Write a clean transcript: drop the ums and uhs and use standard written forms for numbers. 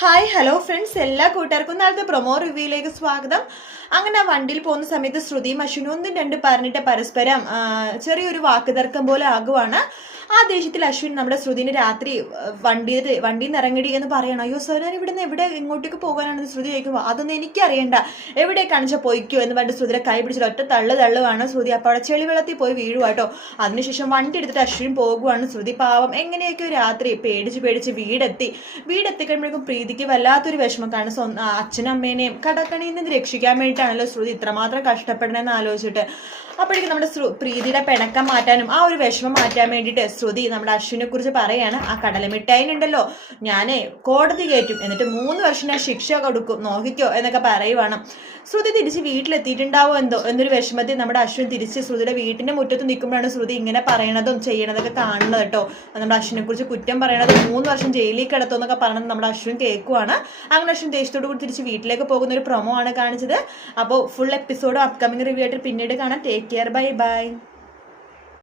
Hi hello friends, എല്ലാ കൂട്ടുകാർക്കും നാളത്തെ പ്രൊമോ റിവ്യൂയിലേക്ക് സ്വാഗതം. അങ്ങനെ വണ്ടിയിൽ പോകുന്ന സമയത്ത് ശ്രുതിയും അശ്വിനും ഒന്നും രണ്ട് പറഞ്ഞിട്ട് പരസ്പരം ചെറിയൊരു വാക്കുതർക്കം പോലെ ആകുവാണ്. ആ ദേഷ്യത്തിൽ അശ്വിൻ നമ്മുടെ ശ്രുതിനെ രാത്രി വണ്ടിയിൽ നിന്ന് ഇറങ്ങടി എന്ന് പറയണം. അയ്യോ സർ, ഞാൻ ഇവിടുന്ന് എവിടെ ഇങ്ങോട്ടേക്ക് പോകാനാണെന്ന് ശ്രുതി ചോദിക്കുമ്പോൾ അതൊന്നും എനിക്കറിയണ്ട, എവിടെ കാണിച്ചാൽ പോയിക്കോ എന്ന് പറഞ്ഞിട്ട് ശ്രുതിയുടെ കൈ പിടിച്ചിട്ട് ഒറ്റ തള്ളുവാണ് ശ്രുതി. അപ്പോൾ അവിടെ ചെളിവെള്ളത്തിൽ പോയി വീഴുവാട്ടോ. അതിനുശേഷം വണ്ടി എടുത്തിട്ട് അശ്വിൻ പോകുവാണ്. ശ്രുതി പാവം എങ്ങനെയൊക്കെയോ രാത്രി പേടിച്ച് വീടെത്തിക്കഴിയുമ്പോഴേക്കും പ്രീതിക്ക് വല്ലാത്തൊരു വിഷമം. കാരണം അച്ഛനും അമ്മേനെയും കടക്കണിയിൽ നിന്ന് രക്ഷിക്കാൻ വേണ്ടിയിട്ടാണല്ലോ ശ്രുതി ഇത്രമാത്രം കഷ്ടപ്പെടണമെന്ന് ആലോചിച്ചിട്ട്. അപ്പോഴേക്കും നമ്മുടെ പ്രീതിയുടെ പിണക്കം മാറ്റാനും ആ ഒരു വിഷമം മാറ്റാൻ വേണ്ടിയിട്ട് ശ്രുതി നമ്മുടെ അശ്വിനെ കുറിച്ച് പറയാണ്. ആ കടലമിഠായിനുണ്ടല്ലോ, ഞാനേ കോടതി കയറ്റും, എന്നിട്ട് 3 വർഷം ഞാൻ ശിക്ഷ കൊടുക്കും, നോക്കിക്കോ എന്നൊക്കെ പറയുവാണ്. ശ്രുതി തിരിച്ച് വീട്ടിലെത്തിയിട്ടുണ്ടാവോ എന്നൊരു വിഷമത്തിൽ നമ്മുടെ അശ്വിൻ തിരിച്ച് ശ്രുതിയുടെ വീട്ടിന്റെ മുറ്റത്ത് നിൽക്കുമ്പോഴാണ് ശ്രുതി ഇങ്ങനെ പറയണതും ചെയ്യണതൊക്കെ കാണുന്നത് കേട്ടോ. നമ്മുടെ അശ്വിനെ കുറിച്ച് കുറ്റം പറയണത് 3 വർഷം ജയിലിൽ കിടത്തും എന്നൊക്കെ പറഞ്ഞത് നമ്മുടെ അശ്വിൻ കേൾക്കുവാണ്. അങ്ങനെ അശ്വിൻ ദേഷ്യത്തോടു കൂടി തിരിച്ച് വീട്ടിലേക്ക് പോകുന്ന ഒരു പ്രൊമോ ആണ് കാണിച്ചത്. അപ്പോൾ ഫുൾ എപ്പിസോഡും അപ്കമിങ് റിവ്യൂ ആയിട്ട് പിന്നീട് കാണാം. Take care, bye bye.